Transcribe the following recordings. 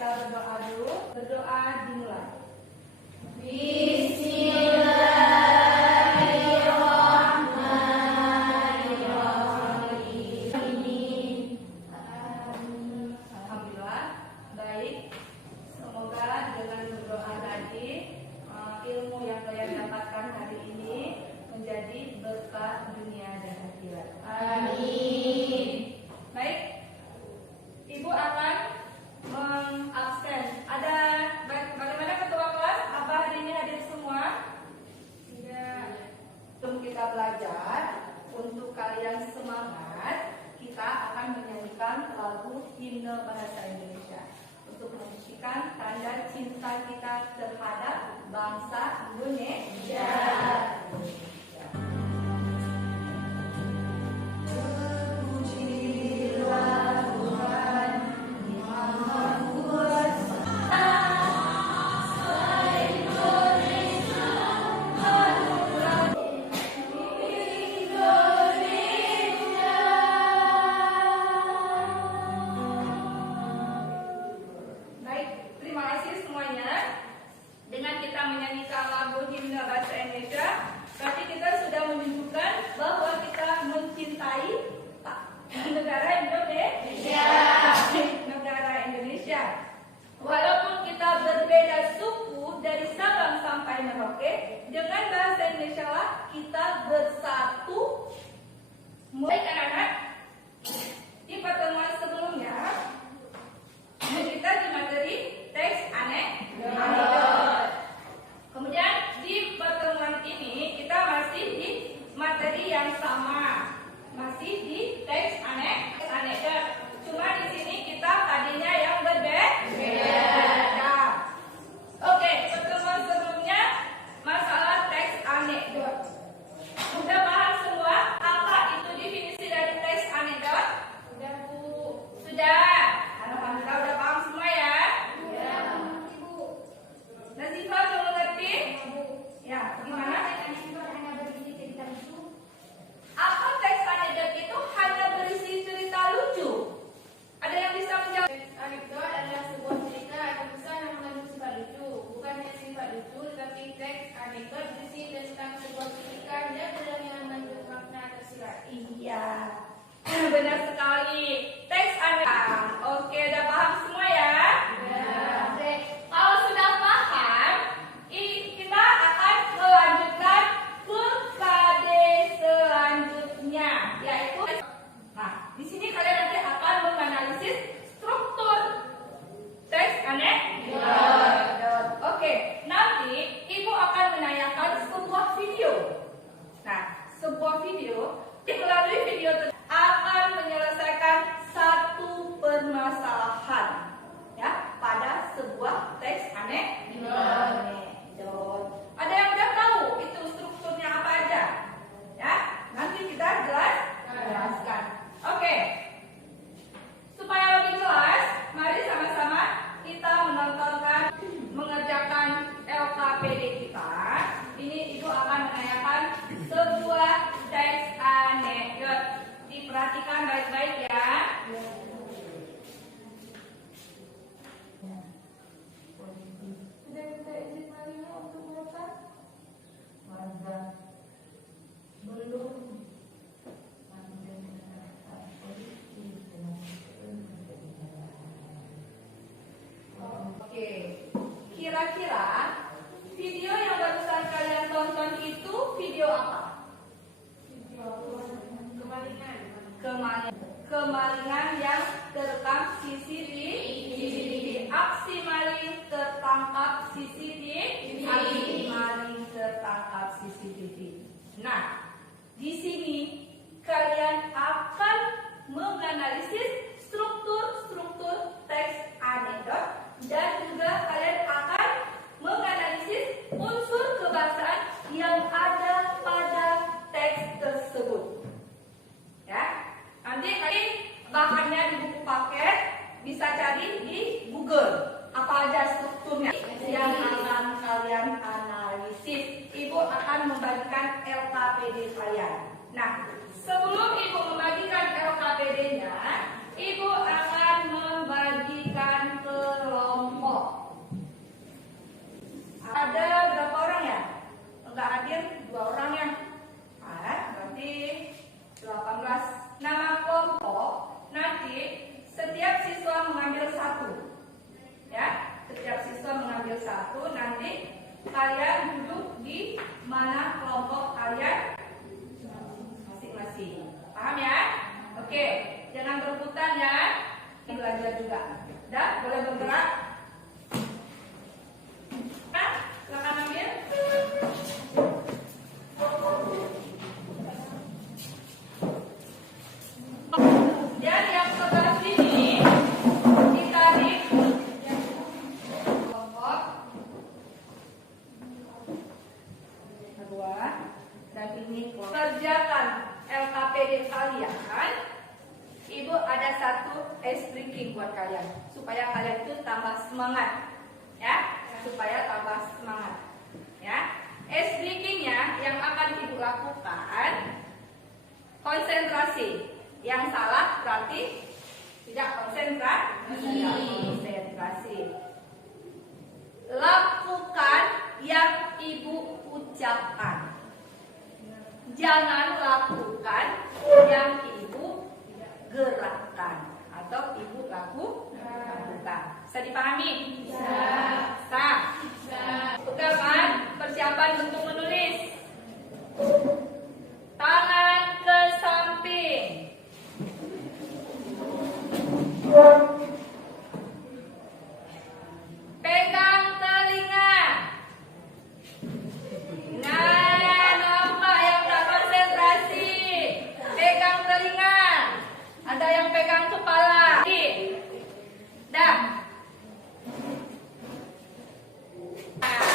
kita berdoa dulu. Berdoa dimulai. Alhamdulillah, baik. Semoga dengan berdoa tadi ilmu yang kalian dapatkan hari ini menjadi berkah dunia dan akhirat. Amin. Baik, Ibu akan mengabsen. Ada bagaimana ketua kelas? Apa hari ini hadir semua? Tidak. Sebelum kita belajar, untuk kalian semangat, kita akan menyanyikan lagu himne bahasa Indonesia untuk menunjukkan tanda cinta kita terhadap bangsa Indonesia. Dengan kita menyanyikan lagu himne bahasa Indonesia, berarti kita sudah menunjukkan bahwa kita mencintai negara Indonesia. Negara Indonesia. Walaupun kita berbeda suku dari Sabang sampai Merauke, dengan bahasa Indonesia lah kita bersatu. Baik anak-anak, di pertemuan sebelumnya kita di materi teks anekdot. Kemudian di pertemuan ini kita masih di materi yang sama, masih di teks anekdot. Cuma di sini kita tadinya yang berbeda. Oke, pertemuan sebelumnya masalah teks anekdot. Sudah paham semua apa itu definisi dari teks anekdot? Sudah, Bu. Sudah. Alhamdulillah udah paham semua ya? Iya. Nazifah mau mengerti? Ya, gimana? Apa teks anekdot itu hanya berisi cerita lucu? Ada yang bisa menjawab? Teks anekdot adalah sebuah cerita atau kisah yang mengandung sifat lucu. Bukan hanya sifat lucu, tetapi teks anekdot berisi tentang sebuah kehidupan dan dalamnya mengandung makna tersirat. Iya, benar sekali. Teks anekdot. Oke, udah paham semua ya? Ya. Kalau sudah paham, kita akan melanjutkan ke KD selanjutnya, yaitu. Nah, di sini kalian nanti akan menganalisis struktur teks anekdot. Oke, nanti Ibu akan menanyakan sebuah video. Nah, sebuah video, melalui video akan menyelesaikan satu permasalahan, ya, pada sebuah teks anekdot. Ada yang udah tahu itu strukturnya apa aja? Ya, nanti kita jelaskan. Oke. Supaya lebih jelas, mari sama-sama kita mengerjakan LKPD kita. Ini Ibu akan menanyakan sebuah teks anekdot. Diperhatikan baik-baik ya. Sudah minta izin Maria untuk mereka? Belum. Oke, kira-kira video yang barusan kalian tonton itu video apa? Kemalingan yang terekam CCTV. Aksi maling tertangkap CCTV. Aksi maling tertangkap CCTV. Nah, di sini kalian akan menganalisis struktur teks anekdot dan juga kalian akan menganalisis unsur kebahasaan yang ada pada teks tersebut. Ya, nanti bahannya di buku paket bisa cari di Google apa aja strukturnya yang akan kalian analisis. Ibu akan membagikan LKPD kalian. Nah, sebelum Ibu membagikan LKPD-nya, Ibu akan membagikan kelompok. kalian duduk di mana kelompok kalian masing-masing. Paham ya? Oke, jangan berebutan ya. Belajar juga. Dan boleh bergerak. Nah, silakan ambil. Dan yang sebelah sini ditarik kelompok kedua dan ini kerjakan LKPD kalian. Ibu ada satu ice breaking buat kalian supaya kalian itu tambah semangat, ya, supaya tambah semangat, ya. Ice breakingnya yang akan ibu lakukan konsentrasi. Yang salah berarti tidak konsentrasi. Lakukan yang ibu ucapkan. Jangan lakukan yang ibu gerakkan atau ibu lakukan. Bisa dipahami? Bisa. Udah kan? Persiapan untuk menulis. Tangan ke samping. Pegang telinga. Nah, nampak yang tak konsentrasi. Pegang telinga. Ada yang pegang kepala. Dah. Nah,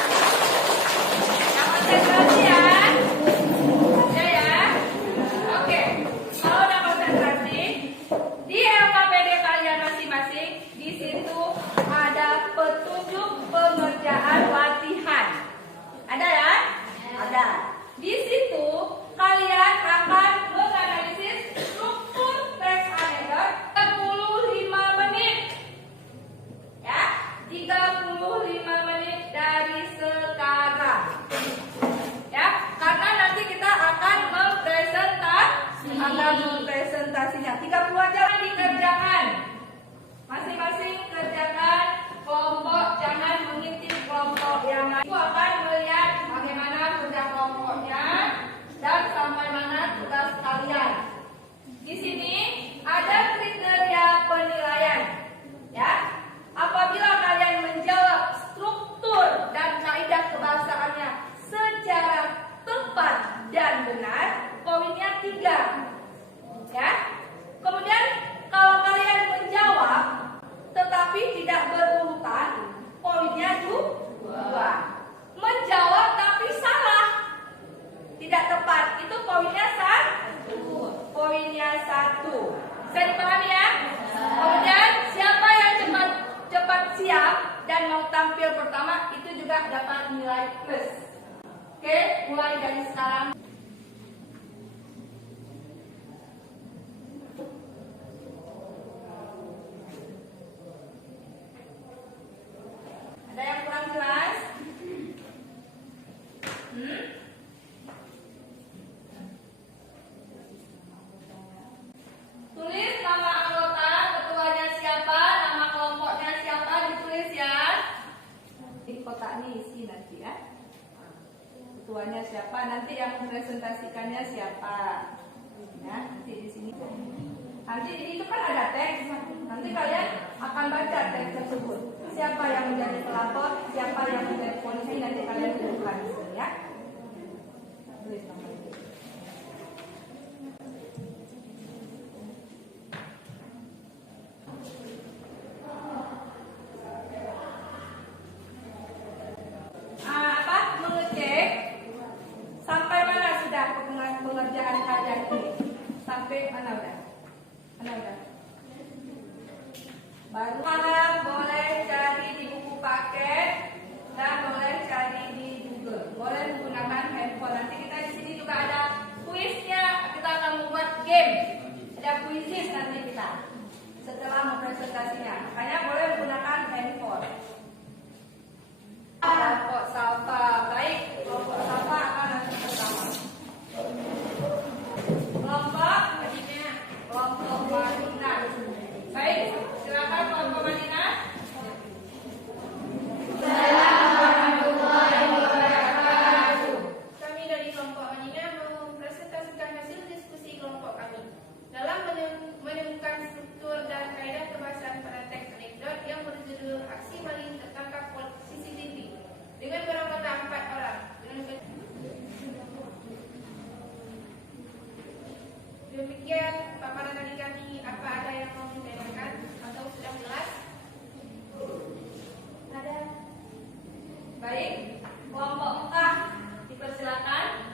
konsentrasi ya. Ada ya. Oke. Kalau udah konsentrasi, di LKPD kalian masing-masing, di situ ada petunjuk pengerjaan latihan. Ada ya? Ada. Di situ kalian akan menganalisis struktur teks anekdot 35 menit. Ya, 35 menit dari sekarang. Ya, karena nanti kita akan mempresentasinya. 30 aja dikerjakan. Masing-masing kerjakan kelompok, jangan mengintip kelompok yang lain. Ibu akan melihat bagaimana kerja kelompoknya dan sampai mana tugas kalian. Di sini ada kriteria penilaian. Ya, apabila kalian menjawab struktur dan kaidah kebahasaannya secara tepat dan benar, poinnya 3. Ya. Kemudian kalau kalian menjawab tetapi tidak berurutan, poinnya 2. Menjawab tapi salah, tidak tepat, itu poinnya 1. Poinnya 1. Bisa dipahami ya? Kemudian siapa yang cepat siap dan mau tampil pertama itu juga dapat nilai plus. Oke, mulai dari sekarang. Ada yang kurang jelas? Tulis nama anggota, ketuanya siapa, nama kelompoknya siapa, ditulis ya. Di kotak ini isi nanti ya. Ketuanya siapa, nanti yang mempresentasikannya siapa. Ya, nanti di sini. Nanti di itu kan ada teks. Nanti kalian akan baca teks tersebut. Siapa yang menjadi pelapor, siapa yang menjadi polisi, nanti kalian tentukan di sini ya. Tulis nama itu. Mengecek sampai mana sudah pengerjaan kalian ini? Sampai mana udah? Baru boleh cari di buku paket dan boleh cari di Google. Boleh menggunakan handphone. Nanti kita di sini juga ada kuisnya. Kita akan membuat game. Ada kuisis nanti kita setelah mempresentasinya. Makanya boleh menggunakan handphone. Kelompok Salva, baik. Kelompok Salva akan nanti pertama. Kelompok Madina. Baik, silakan kelompok Madina. Assalamualaikum warahmatullahi wabarakatuh. Baik, kelompok K dipersilakan.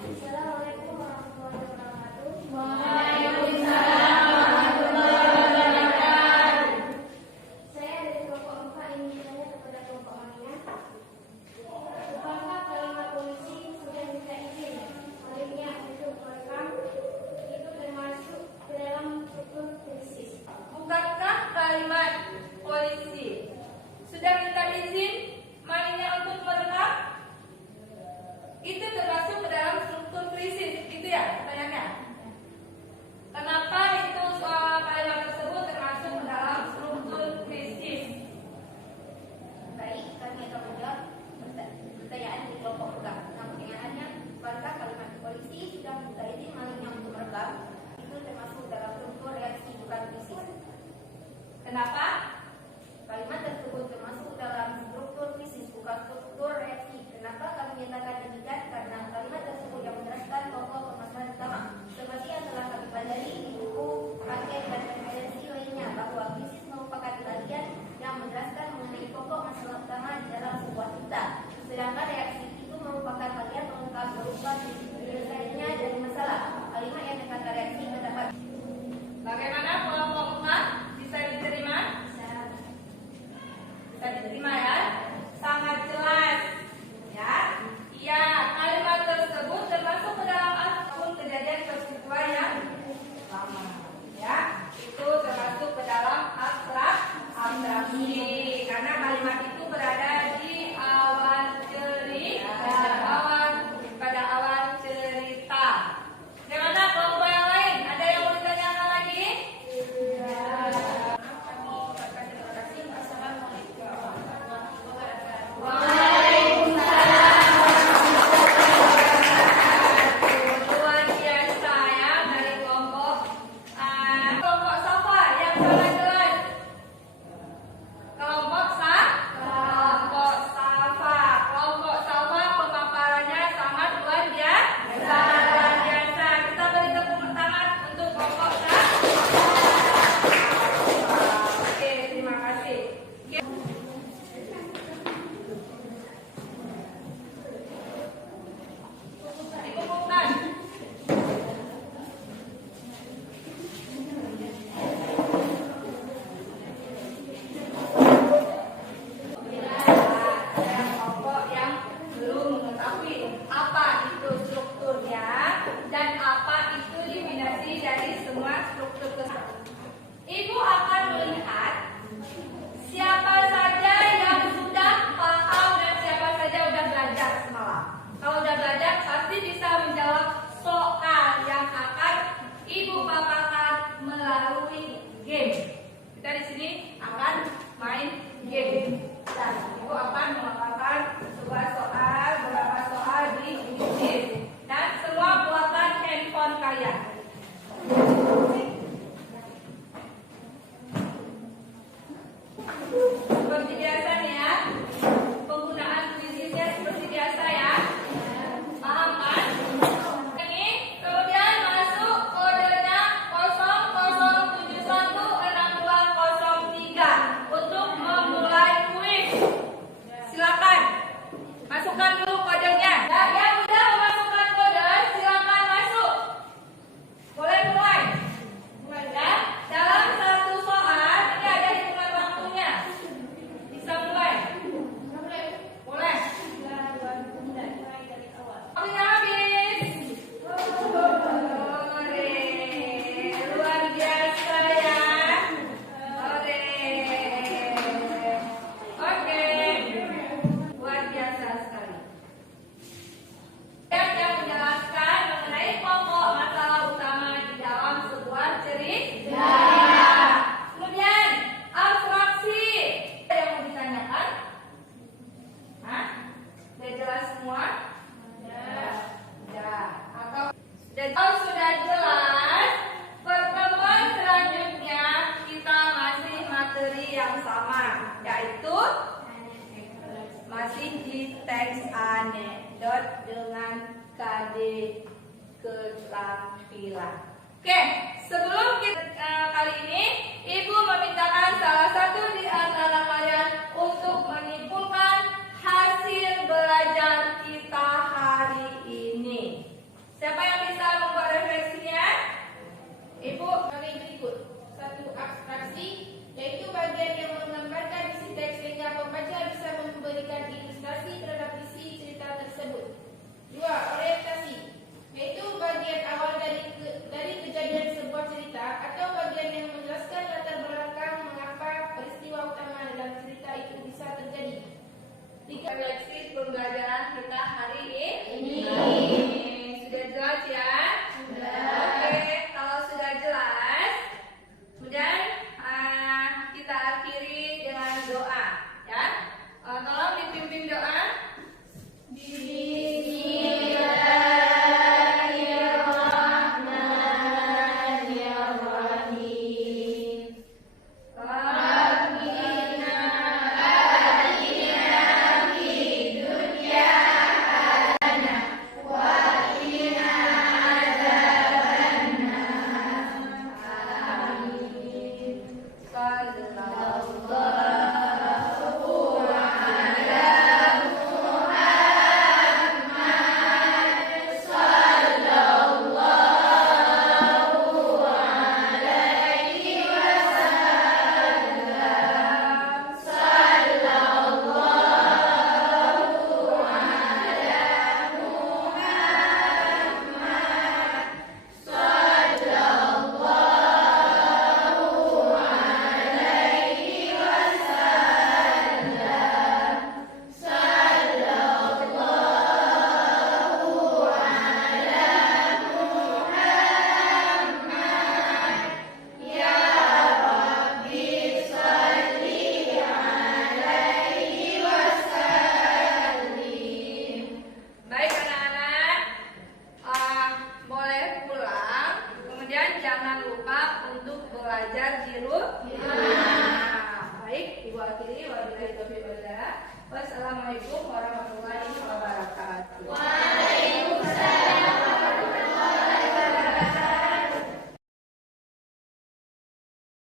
Assalamualaikum warahmatullahi wabarakatuh. Waalaikumsalam warahmatullahi wabarakatuh. Saya dari kelompok 4 ingin bertanya kepada kelompok Malina. Apakah kalimat polisi sudah minta izin olehnya untuk merekam itu termasuk ke dalam struktur krisis? Bukankah kalimat polisi sudah minta izin mainnya untuk merekam? Itu termasuk ke dalam struktur krisis, gitu ya pertanyaannya? Kenapa itu kalimat tersebut termasuk ke dalam struktur krisis? Baik, kami akan menjawab pertanyaan di kelompok pegang. Nah, pertanyaannya, apakah kalimat polisi sudah minta izin malingnya untuk merekam? Itu termasuk dalam struktur reaksi bukan krisis. Kenapa? Kalimat tersebut termasuk dalam struktur krisis bukan struktur reaksi. Kenapa kami menyatakan demikian? Karena kalimat tersebut yang menjelaskan pokok permasalahan utama. Seperti yang telah kami pelajari di buku paket dan referensi lainnya bahwa krisis merupakan bagian yang menjelaskan mengenai pokok masalah utama di dalam sebuah cerita. Sedangkan reaksi itu merupakan bagian pelengkap berupa penyelesaiannya dari masalah. Kalimat yang dikatakan reaksi mendapat. Bagaimana kelompok K bisa diterima? Bisa diterima ya? Sangat jelas. Ya, iya, kalimat tersebut termasuk ke dalam akun kejadian peristiwa yang sama. Ya, itu termasuk ke dalam abstraksi karena kalimat itu berada di awal cerita. Bagaimana kelompok yang lain? Ada yang mau ditanyakan lagi? Kami ucapkan terima kasih. Assalamualaikum warahmatullahi wabarakatuh. Luar biasa ya dari kelompok Safa yang sangat jelas. Kelompok Safa. Kelompok Safa pemaparannya sangat luar biasa. Kita beri tepuk tangan untuk kelompok Safa. Oke, terima kasih. Dikumpulkan. Ada kelompok yang belum mengetahui apa itu strukturnya dan apa itu definisi dari semua struktur tersebut. Ibu akan melihat siapa saja yang sudah paham dan siapa saja sudah belajar semalam. Kalau sudah belajar pasti bisa menjawab soal yang akan ibu paparkan melalui game. Kita di sini akan main game. Dan ibu akan memaparkan beberapa soal di game. Dan semua buatan handphone kalian. Seperti biasa nih ya, penggunaan kuisnya seperti biasa ya. Paham kan? Ini kemudian masuk kodenya 00716203 untuk memulai kuis. Silakan masukkan dulu kodenya. Nah, yang udah memasukkan kode silakan masuk. Boleh mulai. Ya, dalam satu soal ini ada hitungan waktunya. Bisa mulai. Boleh. Waktunya habis. Ore. Luar biasa ya. Ore. Oke. Luar biasa sekali. Dan yang menjelaskan mengenai pokok masalah utama di dalam sebuah cerita. Kemudian abstraksi. Ada yang mau ditanyakan? Hah? Sudah jelas semua? Ya. Atau sudah jelas? Pertemuan selanjutnya kita masih materi yang sama, yaitu masih di teks anekdot dengan KD keterampilan. Oke, sebelum kita kali ini, Ibu memintakan salah satu di antara kalian untuk menyimpulkan 2. Orientasi, yaitu bagian awal dari kejadian sebuah cerita atau bagian yang menjelaskan latar belakang mengapa peristiwa utama dalam cerita itu bisa terjadi. 3. Refleksi pembelajaran kita hari ini. Sudah jelas ya? Sudah. Oke, kalau sudah jelas, kemudian kita akhiri dengan doa.